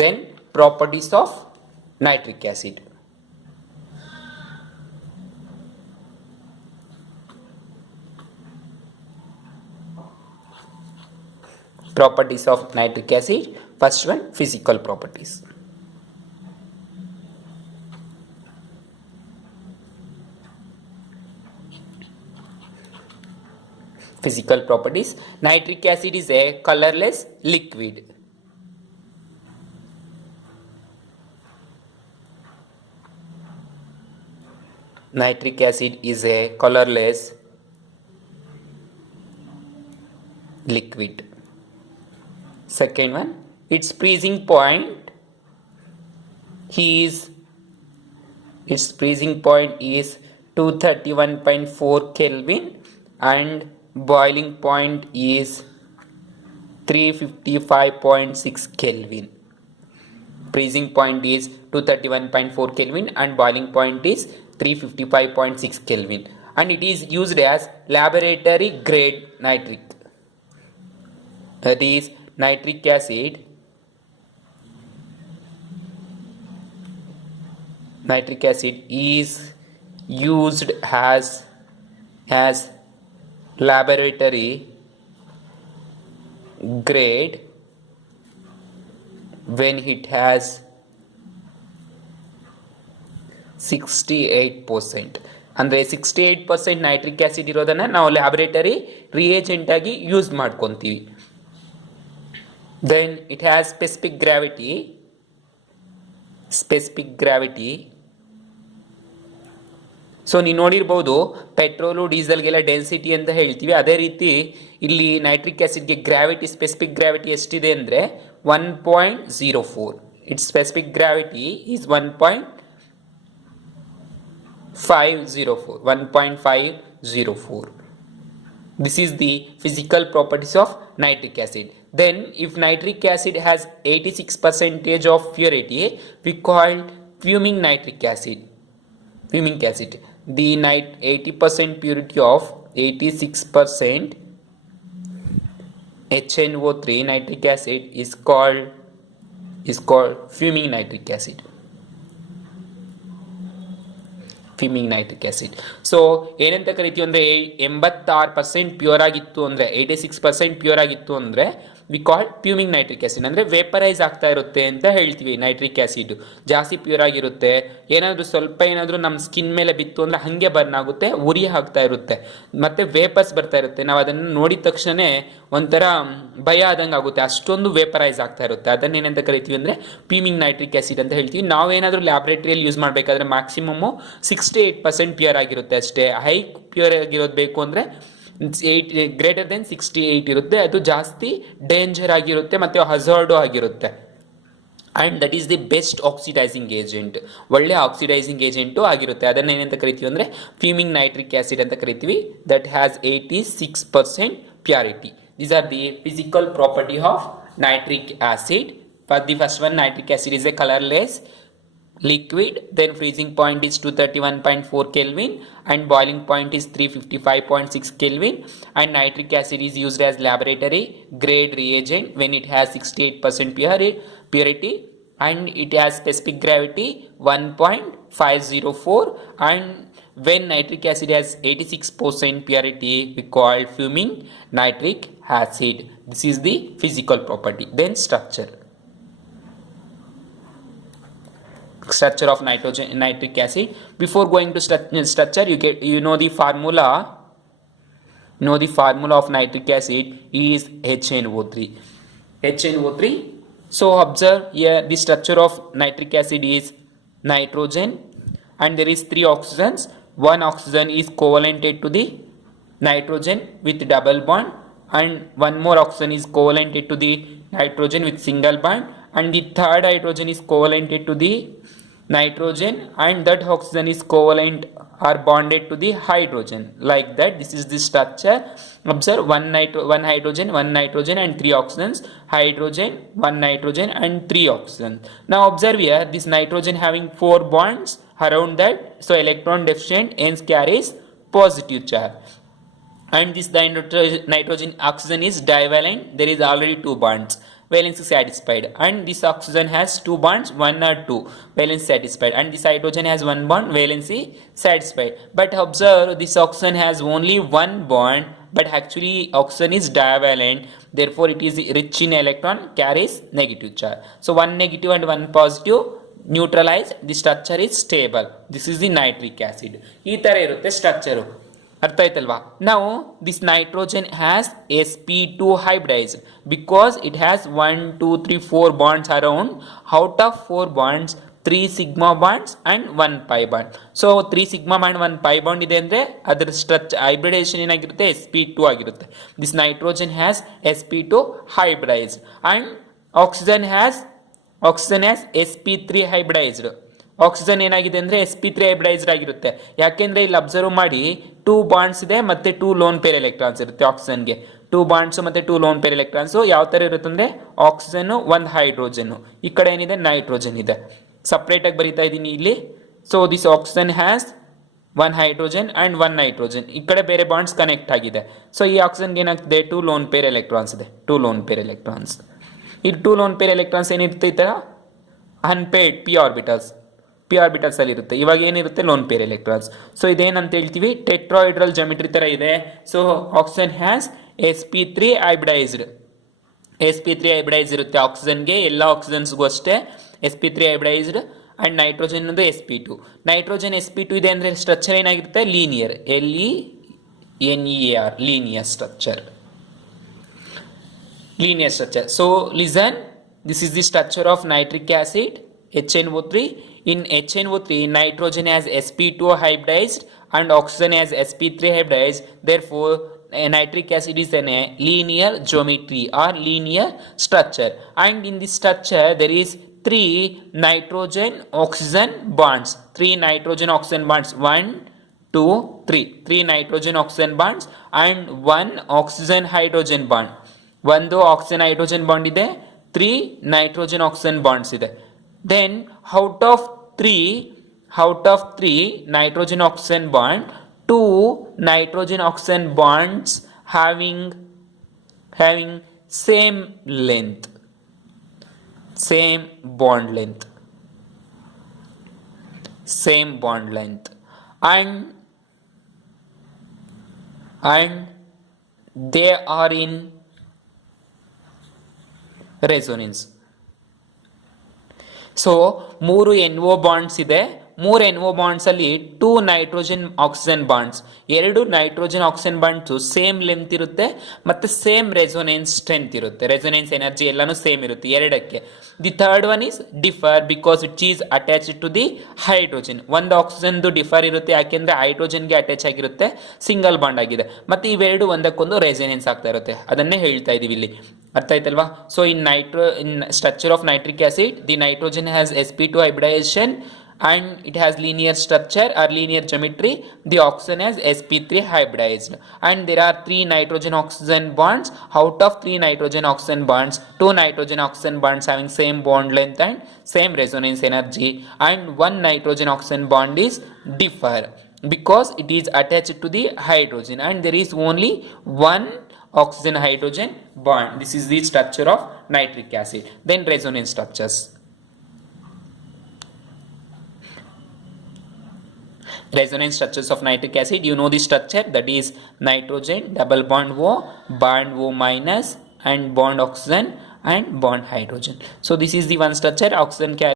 Then properties of nitric acid. Properties of nitric acid. First one, physical properties. Physical properties. Nitric acid is a colorless liquid. Nitric acid is a colorless liquid. Second one, its freezing point is 231.4 Kelvin and boiling point is 355.6 Kelvin. Freezing point is 231.4 Kelvin and boiling point is 355.6 Kelvin, and it is used as laboratory grade nitric. That is, nitric acid is used as laboratory grade when it has 68%. ಅಂದರೆ 68% nitric acid ಇರೋದನ್ನು ನಾವು laboratory reagent ಆಗಿ ಯೂಸ್ ಮಾಡ್ಕೊತೀವಿ. Then it has specific gravity. So ನೀವು ನೋಡಿರ್ಬೋದು, ಪೆಟ್ರೋಲು ಡೀಸೆಲ್ಗೆಲ್ಲ ಡೆನ್ಸಿಟಿ ಅಂತ ಹೇಳ್ತೀವಿ, ಅದೇ ರೀತಿ ಇಲ್ಲಿ ನೈಟ್ರಿಕ್ ಆಸಿಡ್ಗೆ ಗ್ರಾವಿಟಿ, ಸ್ಪೆಸಿಫಿಕ್ ಗ್ರಾವಿಟಿ ಎಷ್ಟಿದೆ ಅಂದರೆ 1.04. It's specific gravity is 1.504. This is the physical properties of nitric acid. Then if nitric acid has 86% of purity, we call fuming nitric acid. The 80% purity of 86% HNO3 nitric acid is called fuming nitric acid. So ಏನಂತ ಕರಿತೀವಿ ಅಂದರೆ 86% ಪ್ಯೂರ್ ಆಗಿತ್ತು ಅಂದರೆ 86% ಪ್ಯೂರ್ ಆಗಿತ್ತು ಅಂದರೆ we call ಫ್ಯೂಮಿಂಗ್ nitric acid. ಅಂದರೆ ವೇಪರೈಸ್ ಆಗ್ತಾ ಇರುತ್ತೆ ಅಂತ ಹೇಳ್ತೀವಿ. ನೈಟ್ರಿಕ್ ಆಸಿಡ್ ಜಾಸ್ತಿ ಪ್ಯೂರ್ ಆಗಿರುತ್ತೆ, ಸ್ವಲ್ಪ ಏನಾದರೂ ನಮ್ಮ ಸ್ಕಿನ್ ಮೇಲೆ ಬಿತ್ತು ಅಂದರೆ ಹಾಗೆ ಬರ್ನ್ ಆಗುತ್ತೆ, ಉರಿ ಆಗ್ತಾ ಇರುತ್ತೆ, ಮತ್ತು ವೇಪರ್ಸ್ ಬರ್ತಾ ಇರುತ್ತೆ. ನಾವು ಅದನ್ನು ನೋಡಿದ ತಕ್ಷಣ ಒಂಥರ ಭಯ ಆದಂಗೆ ಆಗುತ್ತೆ, ಅಷ್ಟೊಂದು ವೇಪರೈಸ್ ಆಗ್ತಾ ಇರುತ್ತೆ. ಅದನ್ನೇನಂತ ಕರಿತೀವಿ ಅಂದರೆ ಫ್ಯೂಮಿಂಗ್ ನೈಟ್ರಿಕ್ ಆಸಿಡ್ ಅಂತ ಹೇಳ್ತೀವಿ. ನಾವೇನಾದರೂ ಲ್ಯಾಬ್ರೇಟರಿಯಲ್ಲಿ ಯೂಸ್ ಮಾಡಬೇಕಾದ್ರೆ ಮ್ಯಾಕ್ಸಿಮಮ್ಮು 68% ಪ್ಯೂರ್ ಆಗಿರುತ್ತೆ ಅಷ್ಟೇ. ಹೈ ಪ್ಯೂರ್ ಆಗಿರೋದು ಬೇಕು ಅಂದರೆ ಗ್ರೇಟರ್ ದೆನ್ 68 ಇರುತ್ತೆ. ಅದು ಜಾಸ್ತಿ ಡೇಂಜರ್ ಆಗಿರುತ್ತೆ ಮತ್ತು ಹಜಾರ್ಡು ಆಗಿರುತ್ತೆ. And that is the best oxidising agent, ಒಳ್ಳೆ ಆಕ್ಸಿಡೈಸಿಂಗ್ ಏಜೆಂಟು ಆಗಿರುತ್ತೆ. ಅದನ್ನು ಏನಂತ ಕರಿತೀವಿ ಅಂದರೆ ಫ್ಯೂಮಿಂಗ್ ನೈಟ್ರಿಕ್ ಆಸಿಡ್ ಅಂತ ಕರಿತೀವಿ. That has 86% purity. These are the physical property of nitric acid. For the first one, nitric acid is a colorless liquid. Then freezing point is 231.4 Kelvin and boiling point is 355.6 Kelvin. And nitric acid is used as laboratory grade reagent when it has 68% purity and it has specific gravity 1.504. And when nitric acid has 86% purity, we call fuming nitric acid. This is the physical property. Then structure of nitric acid. Before going to structure, you know the formula. The formula of nitric acid is HNO3. So observe here, the structure of nitric acid is nitrogen and there is 3 oxygens. One oxygen is covalent to the nitrogen with double bond and one more oxygen is covalent to the nitrogen with single bond, and the third hydrogen is covalent to the nitrogen and that oxygen is covalent or bonded to the hydrogen. Like that, this is the structure. Observe, one hydrogen and 3 oxygens, hydrogen, 1 nitrogen and 3 oxygens. Now observe here, this nitrogen having 4 bonds around that, so electron deficient hence carries positive charge. And this nitrogen oxygen is divalent, there is already 2 bonds. valence satisfied, and this oxygen has 2 bonds, 1 or 2, valence satisfied, and this hydrogen has 1 bond, valency satisfied. But observe, this oxygen has only 1 bond, but actually oxygen is divalent, therefore it is rich in electron, carries negative charge. So one negative and one positive neutralize, the structure is stable. This is the nitric acid. ಈ ತರ ಇರುತ್ತೆ ಸ್ಟ್ರಕ್ಚರು. ಅರ್ಥ ಆಯ್ತಲ್ವಾ? ನಾವು this nitrogen has sp2 hybridized because it has 1 2 3 4 bonds around. Out of 4 bonds 3 sigma bonds and 1 pi bond. So 3 sigma and 1 pi bond ಇದೆ ಅಂದರೆ ಅದರ structure hybridisation ಏನಾಗಿರುತ್ತೆ, sp2 ಆಗಿರುತ್ತೆ. This nitrogen has sp2 hybridized and oxygen has sp3 hybridized. Oxygen ಏನಾಗಿದೆ ಅಂದರೆ sp3 hybridised ಆಗಿರುತ್ತೆ. ಯಾಕೆಂದ್ರೆ ಇಲ್ಲಿ ಅಬ್ಸರ್ವ್ ಮಾಡಿ 2 ಬಾಂಡ್ಸ್ ಇದೆ ಮತ್ತೆ 2 ಲೋನ್ ಪೇರ್ ಎಲೆಕ್ಟ್ರಾನ್ಸ್ ಇರುತ್ತೆ ಆಕ್ಸಿಜನ್ಗೆ. 2 ಬಾಂಡ್ಸ್ ಮತ್ತೆ 2 ಲೋನ್ ಪೇರ್ ಎಲೆಕ್ಟ್ರಾನ್ಸ್ ಯಾವ ತರ ಇರುತ್ತೆ ಅಂದ್ರೆ ಆಕ್ಸಿಜನ್, 1 ಹೈಡ್ರೋಜನ್, ಈ ಕಡೆ ಏನಿದೆ ನೈಟ್ರೋಜನ್ ಇದೆ. ಸಪರೇಟ್ ಆಗಿ ಬರೀತಾ ಇದ್ದೀನಿ ಇಲ್ಲಿ. So this oxygen has 1 hydrogen and 1 ನೈಟ್ರೋಜನ್, ಈ ಕಡೆ ಬೇರೆ ಬಾಂಡ್ಸ್ ಕನೆಕ್ಟ್ ಆಗಿದೆ. ಸೊ ಈ ಆಕ್ಸಿಜನ್ಗೆ ಏನಾಗ್ತಿದೆ 2 ಲೋನ್ ಪೇರ್ ಎಲೆಕ್ಟ್ರಾನ್ಸ್ ಇದೆ. 2 ಲೋನ್ ಪೇರ್ ಎಲೆಕ್ಟ್ರಾನ್ಸ್, ಈ 2 ಲೋನ್ ಪೇರ್ ಎಲೆಕ್ಟ್ರಾನ್ಸ್ ಏನಿರುತ್ತೆ ಈ ತರ ಅನ್ಪೇರ್ಡ್ ಪಿ ಆರ್ಬಿಟಲ್ಸ್ ಅಲ್ಲಿ ಇರುತ್ತೆ. ಇವಾಗ ಏನಿರುತ್ತೆ ಲೋನ್ ಪೇರ್ ಎಲೆಕ್ಟ್ರಾನ್ಸ್. ಸೊ ಇದೇನಂತ ಹೇಳ್ತೀವಿ, ಟೆಟ್ರಾಹೈಡ್ರಲ್ ಜಾಮೆಟ್ರಿ ತರ ಇದೆ. So oxygen has sp3 hybridised. sp3 hybridise ಇರುತ್ತೆ ಆಕ್ಸಿಜನ್ಗೆ, ಎಲ್ಲ ಆಕ್ಸಿಜನ್ಸ್ಗೂ ಅಷ್ಟೇ sp3 ಹೈಬ್ರಿಡೈಸ್ಡ್. ಅಂಡ್ ನೈಟ್ರೋಜನ್ ಒಂದು sp2. ನೈಟ್ರೋಜನ್ sp2 ಇದೆ ಅಂದ್ರೆ ಸ್ಟ್ರಕ್ಚರ್ ಏನಾಗಿರುತ್ತೆ linear, LENEAR, linear structure. So listen, this is the structure of nitric acid, HNO3. In HNO3, nitrogen has sp2 hybridized and oxygen has sp3 hybridized. Therefore, nitric acid is a linear geometry or linear structure. And in this structure, there is 3 nitrogen oxygen bonds. 3 nitrogen oxygen bonds. 1, 2, 3. 3 nitrogen oxygen bonds and 1 oxygen hydrogen bond. ಒಂದು oxygen hydrogen bond ಇದೆ, 3 nitrogen oxygen bonds ಇದೆ. Then out of 3 nitrogen oxygen bond, 2 nitrogen oxygen bonds having same length, same bond length, and they are in resonance. So 3 NO bonds ಇದೆ. 3 NO bonds ಅಲ್ಲಿ 2 nitrogen oxygen bonds, 2 nitrogen oxygen bonds same length ಇರುತ್ತೆ ಮತ್ತೆ same resonance strength ಇರುತ್ತೆ. Resonance energy ಎಲ್ಲಾನು same ಇರುತ್ತೆ ಎರಡಕ್ಕೆ. The third one is differ because it is attached to the hydrogen. ಒಂದು ಆಕ್ಸಿಜನ್ದು ಡಿಫರ್ ಇರುತ್ತೆ ಯಾಕೆಂದ್ರೆ ಹೈಡ್ರೋಜನ್ಗೆ ಅಟ್ಯಾಚ್ ಆಗಿರುತ್ತೆ, ಸಿಂಗಲ್ ಬಾಂಡ್ ಆಗಿದೆ. ಮತ್ತೆ ಇವೆರಡು ಒಂದಕ್ಕೊಂದು ರೆಸೊನೆನ್ಸ್ ಆಗ್ತಾ ಇರುತ್ತೆ, ಅದನ್ನೇ ಹೇಳ್ತಾ ಇದೀವಿ ಇಲ್ಲಿ. ಅರ್ಥ ಆಯ್ತಲ್ವಾ? So in structure of nitric acid, the nitrogen has sp2 hybridization and it has linear structure or linear geometry. The oxygen has sp3 hybridized and there are 3 nitrogen oxygen bonds. Out of 3 nitrogen oxygen bonds, 2 nitrogen oxygen bonds having same bond length and same resonance energy, and 1 nitrogen oxygen bond is differ because it is attached to the hydrogen and there is only 1 oxygen hydrogen bond. This is the structure of nitric acid. Then resonance structures. Resonance structures of nitric acid, you know the structure, that is nitrogen, double bond O minus and bond oxygen and bond hydrogen. So this is the one structure. Oxygen